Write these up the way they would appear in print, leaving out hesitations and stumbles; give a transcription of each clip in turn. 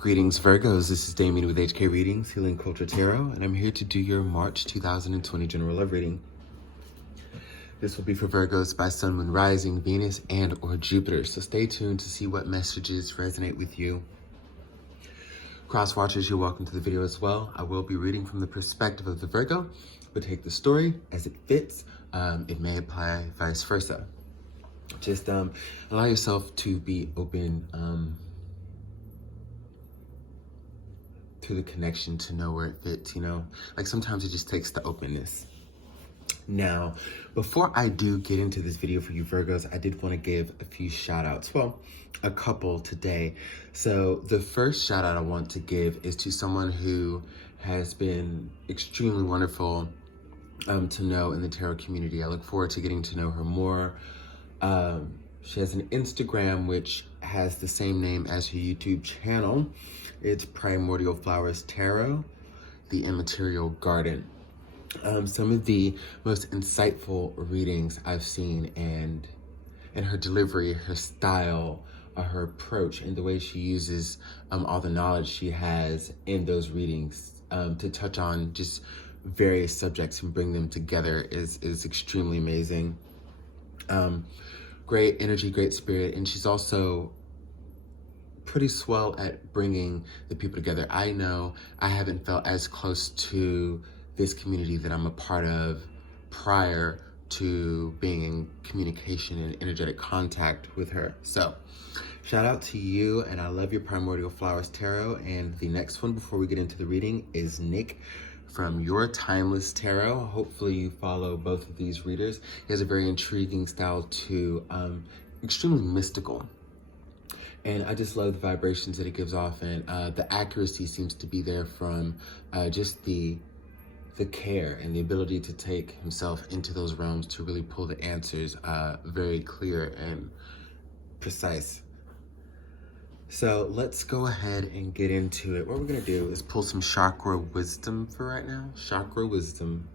Greetings, Virgos. This is Damien with HK Readings, Healing Culture Tarot, and I'm here to do your March 2020 General Love Reading. This will be for Virgos by Sun, Moon, Rising, Venus, and or Jupiter, so stay tuned to see what messages resonate with you. Cross watchers, you're welcome to the video as well. I will be reading from the perspective of the Virgo, but take the story as it fits. It may apply vice versa. Just allow yourself to be open to the connection, to know where it fits, you know? Like sometimes it just takes the openness. Now, before I do get into this video for you Virgos, I did want to give a few shout outs. Well, a couple today. So the first shout out I want to give is to someone who has been extremely wonderful to know in the tarot community. I look forward to getting to know her more. She has an Instagram which has the same name as her YouTube channel. It's Primordial Flowers Tarot, the Immaterial Garden. Some of the most insightful readings I've seen, and her delivery, her style, her approach, and the way she uses all the knowledge she has in those readings to touch on just various subjects and bring them together is extremely amazing. Great energy, great spirit, and she's also pretty swell at bringing the people together. I know I haven't felt as close to this community that I'm a part of prior to being in communication and energetic contact with her. So shout out to you, and I love your Primordial Flowers Tarot. And the next one before we get into the reading is Nick from Your Timeless Tarot. Hopefully you follow both of these readers. He has a very intriguing style too, extremely mystical. And I just love the vibrations that it gives off, and the accuracy seems to be there from just the care and the ability to take himself into those realms to really pull the answers very clear and precise. So let's go ahead and get into it. What we're gonna do is pull some chakra wisdom for right now. Chakra wisdom.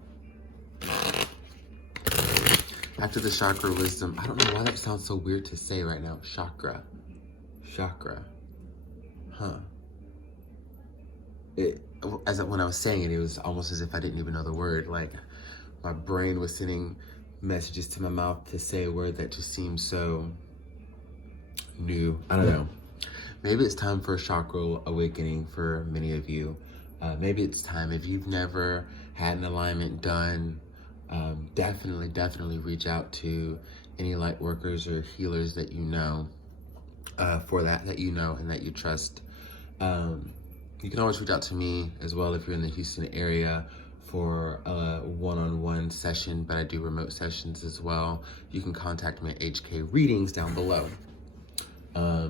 After the chakra wisdom, I don't know why that sounds so weird to say right now. Chakra. Huh. When I was saying it, it was almost as if I didn't even know the word. Like my brain was sending messages to my mouth to say a word that just seems so new. I don't know. Maybe it's time for a chakra awakening for many of you. Maybe it's time, if you've never had an alignment done, definitely reach out to any light workers or healers that you know, for that you know and that you trust. You can always reach out to me as well if you're in the Houston area for a one-on-one session, but I do remote sessions as well. You can contact me at HK Readings down below.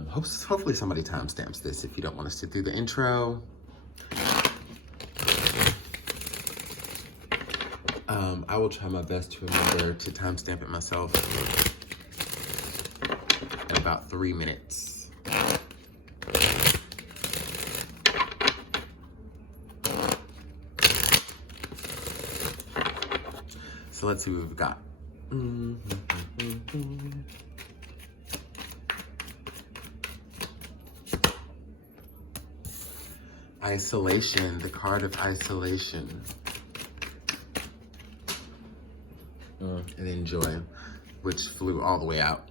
Hopefully somebody timestamps this if you don't want to sit through the intro. I will try my best to remember to timestamp it myself in about 3 minutes. So let's see what we've got. Isolation, the card of isolation. And then joy, which flew all the way out.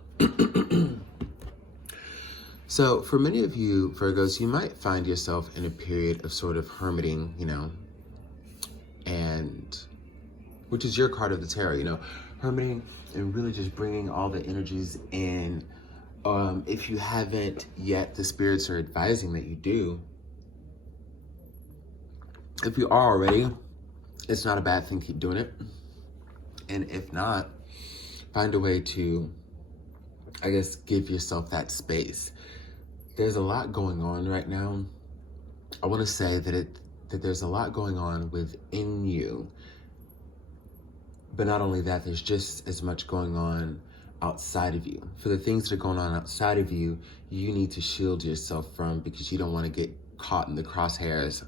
So for many of you Virgos, you might find yourself in a period of sort of hermiting, you know, and which is your card of the tarot, you know, hermiting and really just bringing all the energies in. If you haven't yet, the spirits are advising that you do. If you are already, it's not a bad thing, keep doing it. And if not, find a way to, I guess, give yourself that space. There's a lot going on right now. I want to say that there's a lot going on within you. But not only that, there's just as much going on outside of you. For the things that are going on outside of you, you need to shield yourself from, because you don't want to get caught in the crosshairs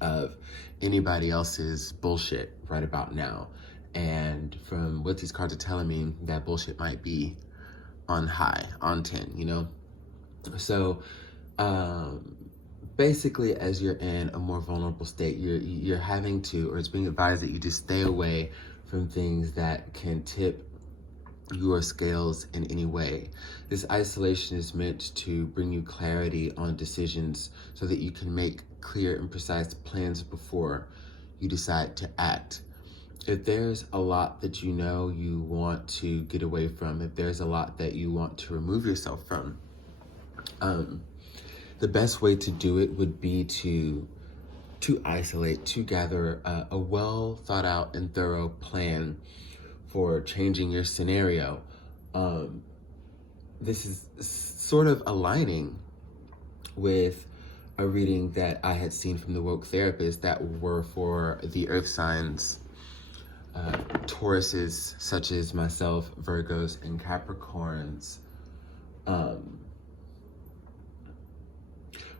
of anybody else's bullshit right about now. And from what these cards are telling me, that bullshit might be on high, on 10, you know? So basically, as you're in a more vulnerable state, you're having to, or it's being advised that you just stay away from things that can tip your scales in any way. This isolation is meant to bring you clarity on decisions so that you can make clear and precise plans before you decide to act. If there's a lot that you know you want to get away from, if there's a lot that you want to remove yourself from, the best way to do it would be to isolate, to gather a well thought out and thorough plan for changing your scenario. This is sort of aligning with a reading that I had seen from the woke therapist that were for the earth signs, Tauruses such as myself, Virgos, and Capricorns,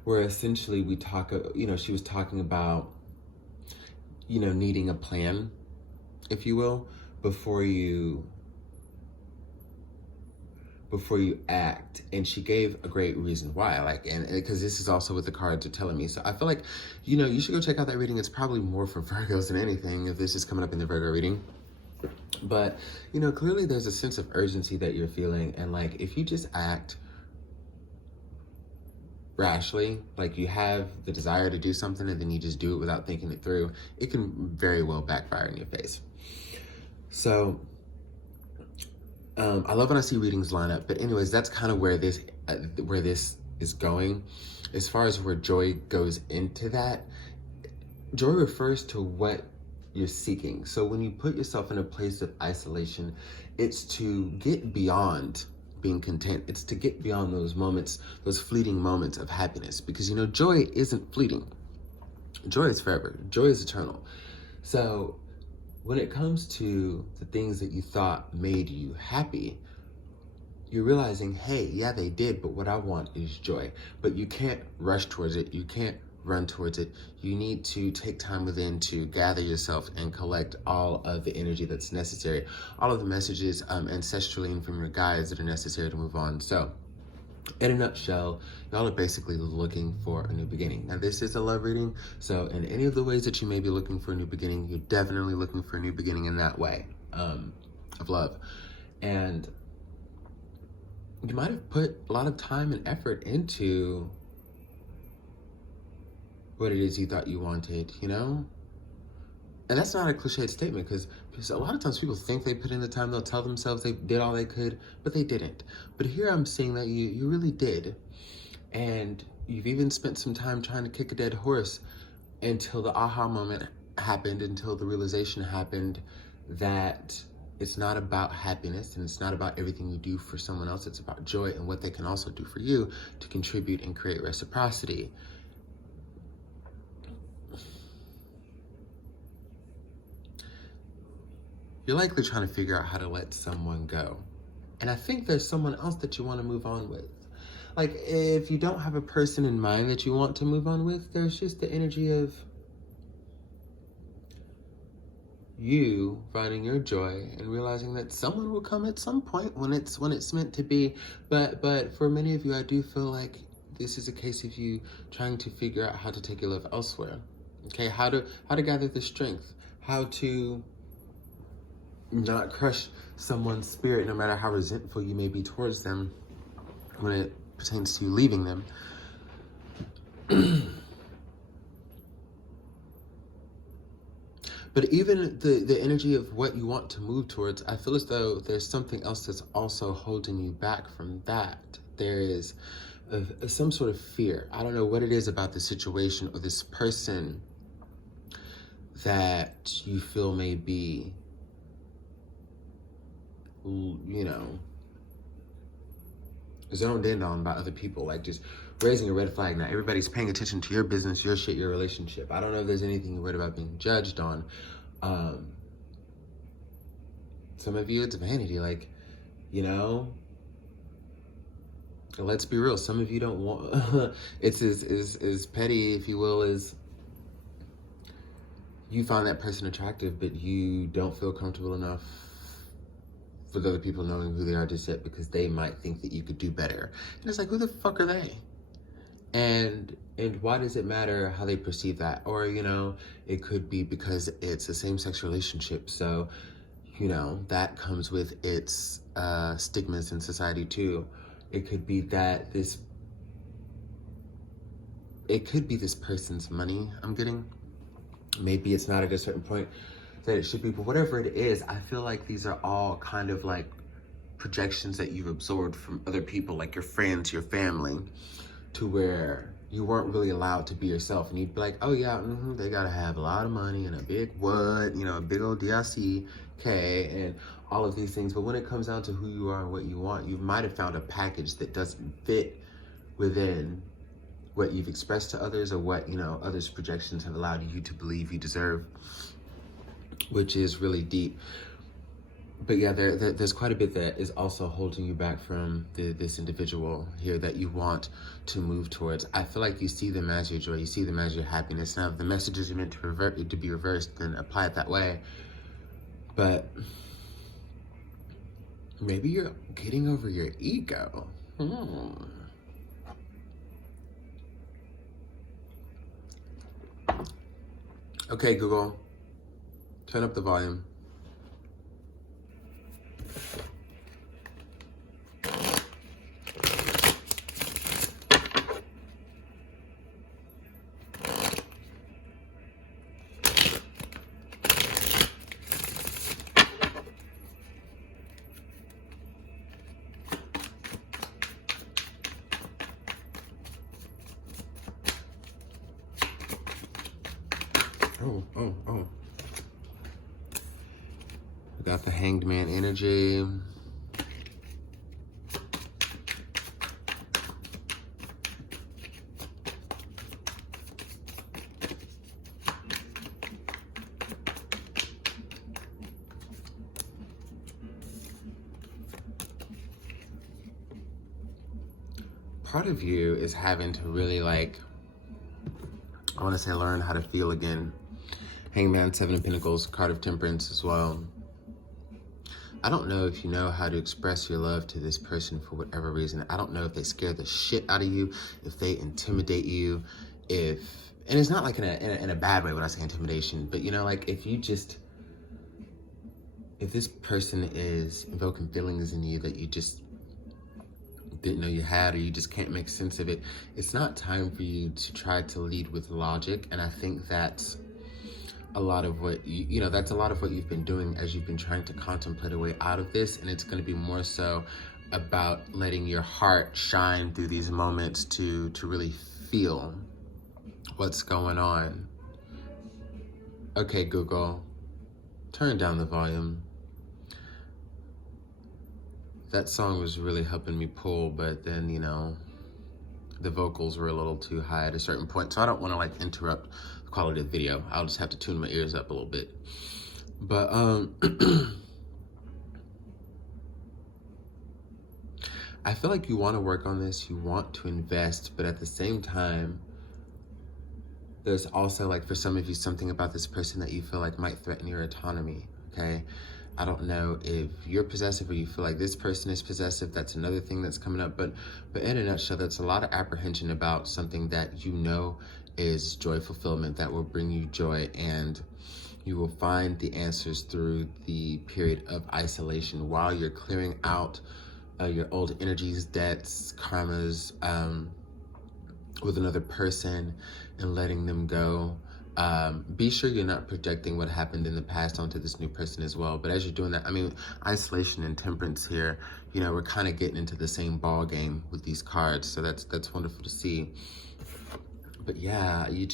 where essentially we talk, she was talking about, needing a plan, if you will, before you act. And she gave a great reason why, and because this is also what the cards are telling me. So I feel like, you should go check out that reading. It's probably more for Virgos than anything, if this is coming up in the Virgo reading. But, clearly there's a sense of urgency that you're feeling. And if you just act rashly, you have the desire to do something and then you just do it without thinking it through, it can very well backfire in your face. So, I love when I see readings line up, but anyways, that's kind of where this is going. As far as where joy goes into that, joy refers to what you're seeking. So when you put yourself in a place of isolation, it's to get beyond being content. It's to get beyond those moments, those fleeting moments of happiness, because joy isn't fleeting. Joy is forever. Joy is eternal. So when it comes to the things that you thought made you happy, you're realizing, hey, yeah, they did, but what I want is joy. But you can't rush towards it. You can't run towards it. You need to take time within to gather yourself and collect all of the energy that's necessary, all of the messages ancestrally and from your guides that are necessary to move on. So in a nutshell, y'all are basically looking for a new beginning. Now, this is a love reading, so in any of the ways that you may be looking for a new beginning, you're definitely looking for a new beginning in that way of love. And you might have put a lot of time and effort into what it is you thought you wanted, And that's not a cliched statement, because a lot of times people think they put in the time. They'll tell themselves they did all they could, but they didn't. But here I'm seeing that you really did. And you've even spent some time trying to kick a dead horse until the aha moment happened, until the realization happened that it's not about happiness and it's not about everything you do for someone else. It's about joy and what they can also do for you to contribute and create reciprocity. You're likely trying to figure out how to let someone go. And I think there's someone else that you want to move on with. If you don't have a person in mind that you want to move on with, there's just the energy of you finding your joy and realizing that someone will come at some point when it's meant to be. But for many of you, I do feel like this is a case of you trying to figure out how to take your love elsewhere. Okay, how to gather the strength, how to not crush someone's spirit, no matter how resentful you may be towards them when it pertains to you leaving them. But even the energy of what you want to move towards, I feel as though there's something else that's also holding you back from that. There is some sort of fear. I don't know what it is about the situation or this person that you feel may be, zoned in on by other people, just raising a red flag. Now everybody's paying attention to your business, your shit, your relationship. I don't know if there's anything you're worried about being judged on. Some of you, it's vanity. Let's be real. Some of you don't want, it's as petty, if you will, as you find that person attractive, but you don't feel comfortable enough with other people knowing who they are just yet, because they might think that you could do better. And it's who the fuck are they? And And why does it matter how they perceive that? Or, you know, it could be because it's a same-sex relationship. So, you know, that comes with its stigmas in society too. It could be that it could be this person's money I'm getting. Maybe it's not at a certain point that it should be, but whatever it is, I feel like these are all kind of like projections that you've absorbed from other people, like your friends, your family, to where you weren't really allowed to be yourself. And you'd be like, oh yeah, they gotta have a lot of money and a big what, you know, a big old DICK and all of these things. But when it comes down to who you are and what you want, you might have found a package that doesn't fit within what you've expressed to others or what, you know, others' projections have allowed you to believe you deserve, which is really deep. But yeah, there's quite a bit that is also holding you back from this individual here that you want to move towards. I feel like you see them as your joy, you see them as your happiness. Now, if the messages are meant to be reversed, then apply it that way. But maybe you're getting over your ego. Okay, Google, turn up the volume. Oh. We got the Hanged Man energy. Part of you is having to really like, I want to say learn how to feel again. Hangman, Seven of Pentacles, Card of Temperance as well. I don't know if you know how to express your love to this person for whatever reason. I don't know if they scare the shit out of you, if they intimidate you, and it's not like in a bad way when I say intimidation, but you know, like if this person is invoking feelings in you that you just didn't know you had, or you just can't make sense of it, it's not time for you to try to lead with logic. And I think that's a lot of what that's a lot of what you've been doing as you've been trying to contemplate a way out of this. And it's going to be more so about letting your heart shine through these moments to really feel what's going on. Okay, Google, turn down the volume. That song was really helping me pull, but then, you know, the vocals were a little too high at a certain point. So I don't want to like interrupt the quality of the video. I'll just have to tune my ears up a little bit. But I feel like you want to work on this, you want to invest, but at the same time, there's also like for some of you something about this person that you feel like might threaten your autonomy, okay? I don't know if you're possessive or you feel like this person is possessive. That's another thing that's coming up. But in a nutshell, that's a lot of apprehension about something that you know is joy fulfillment, that will bring you joy. And you will find the answers through the period of isolation while you're clearing out your old energies, debts, karmas with another person and letting them go. Be sure you're not projecting what happened in the past onto this new person as well. But as you're doing that, I mean, isolation and temperance here, you know, we're kind of getting into the same ball game with these cards. So that's wonderful to see. But yeah, you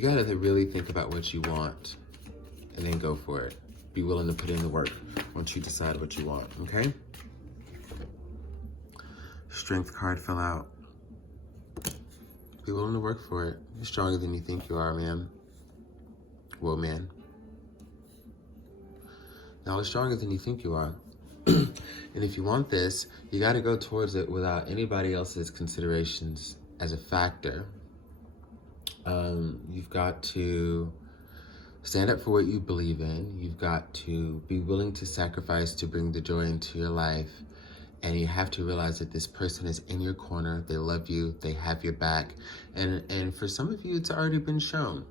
gotta really think about what you want and then go for it. Be willing to put in the work once you decide what you want, okay? Strength card fell out. Be willing to work for it. You're stronger than you think you are, man. Well, man. Now, you're stronger than you think you are. And if you want this, you got to go towards it without anybody else's considerations as a factor. You've got to stand up for what you believe in. You've got to be willing to sacrifice to bring the joy into your life. And you have to realize that this person is in your corner. They love you. They have your back. And for some of you, it's already been shown.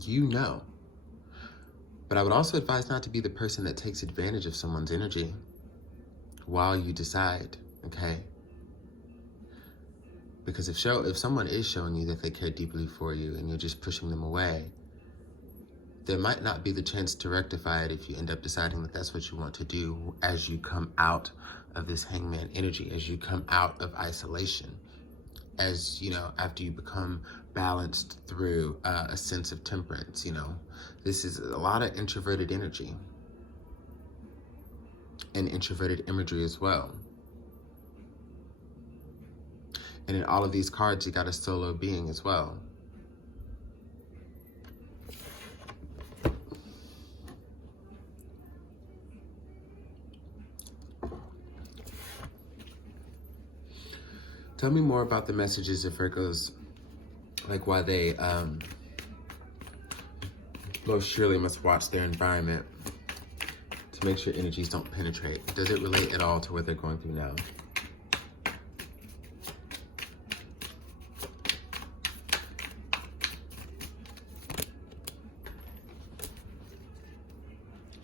You know. But I would also advise not to be the person that takes advantage of someone's energy while you decide, okay? Because if someone is showing you that they care deeply for you and you're just pushing them away, there might not be the chance to rectify it if you end up deciding that that's what you want to do as you come out of this hangman energy, as you come out of isolation, as, you know, after you become balanced through a sense of temperance, you know. This is a lot of introverted energy and introverted imagery as well. And in all of these cards, you got a solo being as well. Tell me more about the messages of Virgos, like why they most surely must watch their environment to make sure energies don't penetrate. Does it relate at all to what they're going through now?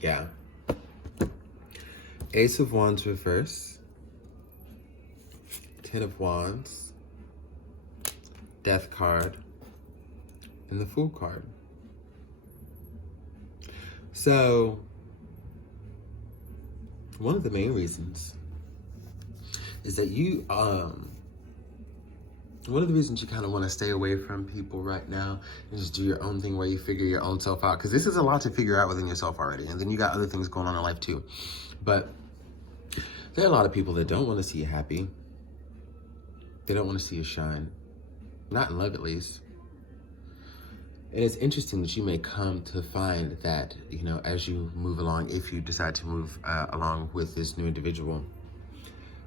Yeah. Ace of Wands reverse. Ten of Wands, Death card, and the Fool card. So, one of the main reasons is that you, one of the reasons you kind of want to stay away from people right now and just do your own thing where you figure your own self out. Because this is a lot to figure out within yourself already. And then you got other things going on in life too. But there are a lot of people that don't want to see you happy. They don't want to see you shine. Not in love, at least. And it's interesting that you may come to find that, you know, as you move along, if you decide to move along with this new individual,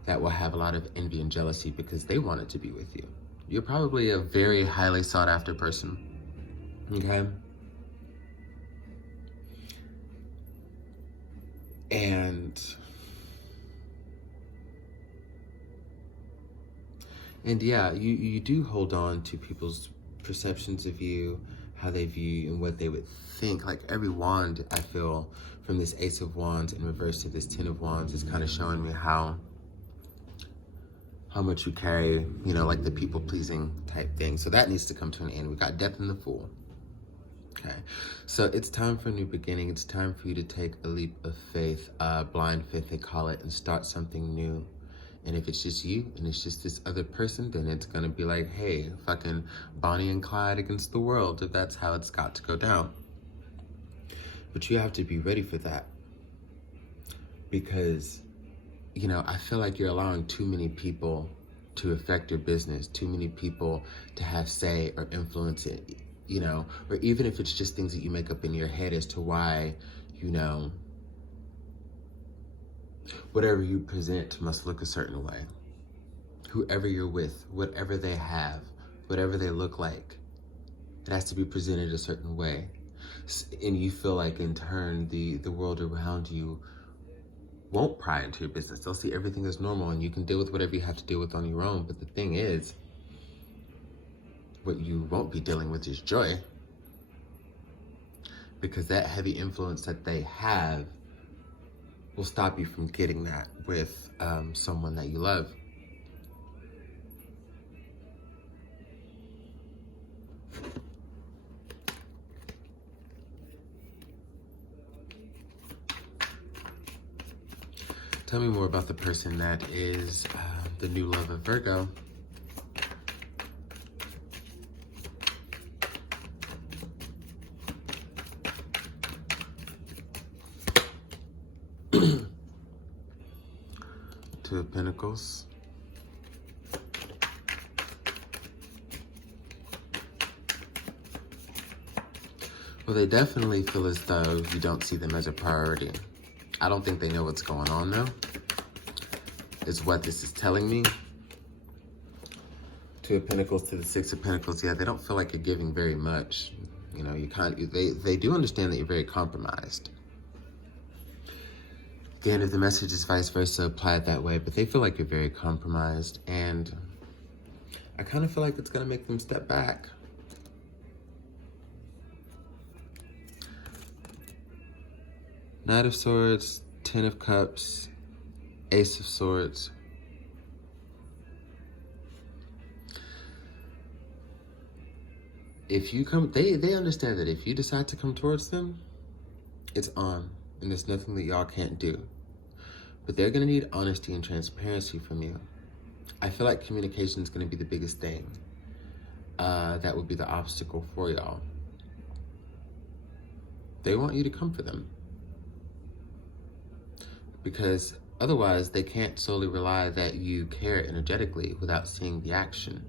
that will have a lot of envy and jealousy because they wanted to be with you. You're probably a very highly sought after person, okay? And yeah, you do hold on to people's perceptions of you, how they view you, and what they would think. Like every wand, I feel, from this Ace of Wands in reverse to this Ten of Wands is kind of showing me how much you carry, you know, like the people-pleasing type thing. So that needs to come to an end. We got Death and the Fool. Okay, so it's time for a new beginning. It's time for you to take a leap of faith, blind faith they call it, and start something new. And if it's just you and it's just this other person, then it's gonna be like, hey, fucking Bonnie and Clyde against the world, if that's how it's got to go down. But you have to be ready for that. Because, you know, I feel like you're allowing too many people to affect your business, too many people to have say or influence it, you know, or even if it's just things that you make up in your head as to why, you know, whatever you present must look a certain way. Whoever you're with, whatever they have, whatever they look like, it has to be presented a certain way. And you feel like in turn, the world around you won't pry into your business. They'll see everything as normal and you can deal with whatever you have to deal with on your own. But the thing is, what you won't be dealing with is joy. Because that heavy influence that they have will stop you from getting that with someone that you love. Tell me more about the person that is the new love of Virgo. Two of Pentacles. Well, they definitely feel as though you don't see them as a priority. I don't think they know what's going on though. Is what this is telling me. Two of Pentacles to the Six of Pentacles. Yeah, they don't feel like you're giving very much. You know, they do understand that you're very compromised. Again, if the message is vice versa, apply it that way. But they feel like you're very compromised, and I kind of feel like it's going to make them step back. Knight of Swords, Ten of Cups, Ace of Swords. If you come, they understand that if you decide to come towards them, it's on, and there's nothing that y'all can't do. But they're gonna need honesty and transparency from you. I feel like communication is gonna be the biggest thing. That would be the obstacle for y'all. They want you to come for them. Because otherwise, they can't solely rely that you care energetically without seeing the action.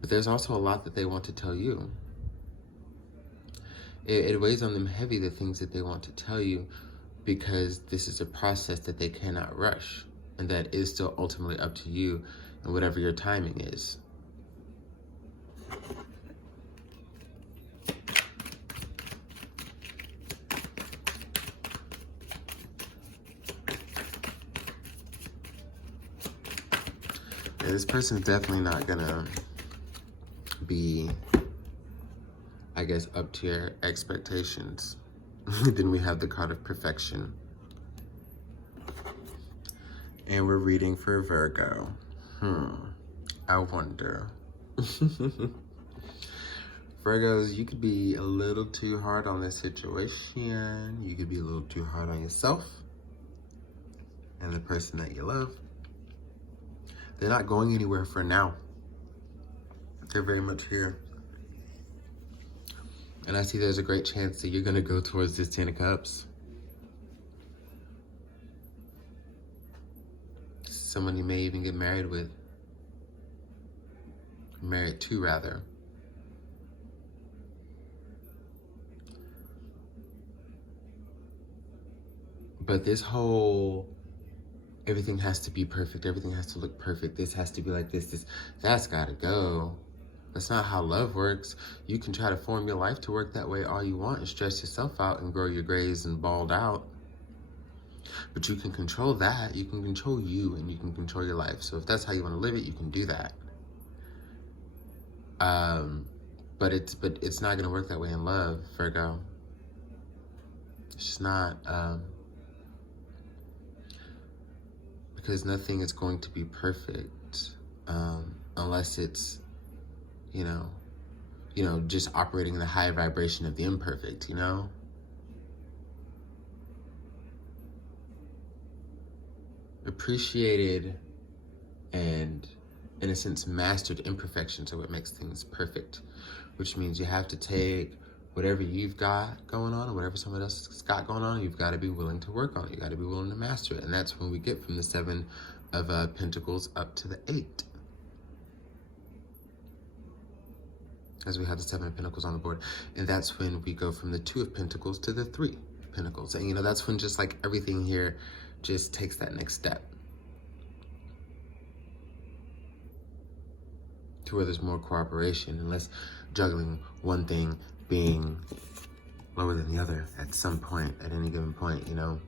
But there's also a lot that they want to tell you. It weighs on them heavy, the things that they want to tell you, because this is a process that they cannot rush, and that is still ultimately up to you and whatever your timing is. Yeah, this person's definitely not gonna be, I guess, up to your expectations. Then we have the card of perfection. And we're reading for Virgo. I wonder. Virgos, you could be a little too hard on this situation. You could be a little too hard on yourself and the person that you love. They're not going anywhere for now. They're very much here. And I see there's a great chance that you're gonna go towards this Ten of Cups. Someone you may even get married with. Married to, rather. But this whole, everything has to be perfect, everything has to look perfect, this has to be like this, that's gotta go. That's not how love works. You can try to form your life to work that way all you want and stress yourself out and grow your grays and bald out. But you can control that. You can control you, and you can control your life. So if that's how you want to live it, you can do that. But it's not gonna work that way in love, Virgo. It's just not. Because nothing is going to be perfect unless it's, you know, just operating in the high vibration of the imperfect, you know? Appreciated and, in a sense, mastered imperfections are what makes things perfect, which means you have to take whatever you've got going on or whatever someone else has got going on, you've got to be willing to work on it. You got to be willing to master it. And that's when we get from the Seven of Pentacles up to the 8. As we have the Seven of Pentacles on the board. And that's when we go from the Two of Pentacles to the Three of Pentacles. And, you know, that's when just like everything here just takes that next step. To where there's more cooperation and less juggling one thing being lower than the other at some point, at any given point, you know?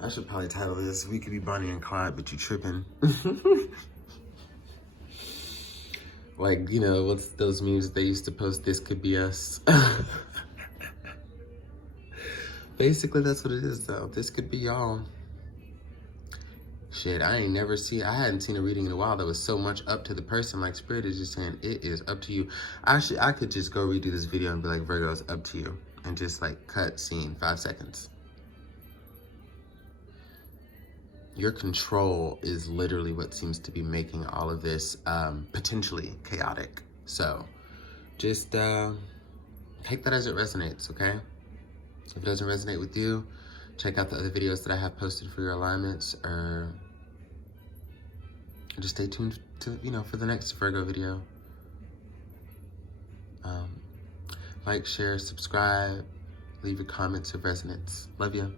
I should probably title this, We Could Be Bonnie and Clyde, but you tripping. Like, you know, what's those memes that they used to post, This Could Be Us? Basically, that's what it is, though. This could be y'all. Shit, I hadn't seen a reading in a while that was so much up to the person. Like, Spirit is just saying, it is up to you. Actually, I could just go redo this video and be like, Virgo, it's up to you. And just, like, cut scene, 5 seconds. Your control is literally what seems to be making all of this potentially chaotic. So, just take that as it resonates, okay? If it doesn't resonate with you, check out the other videos that I have posted for your alignments, or just stay tuned to, you know, for the next Virgo video. Like, share, subscribe, leave your comments of resonance. Love you.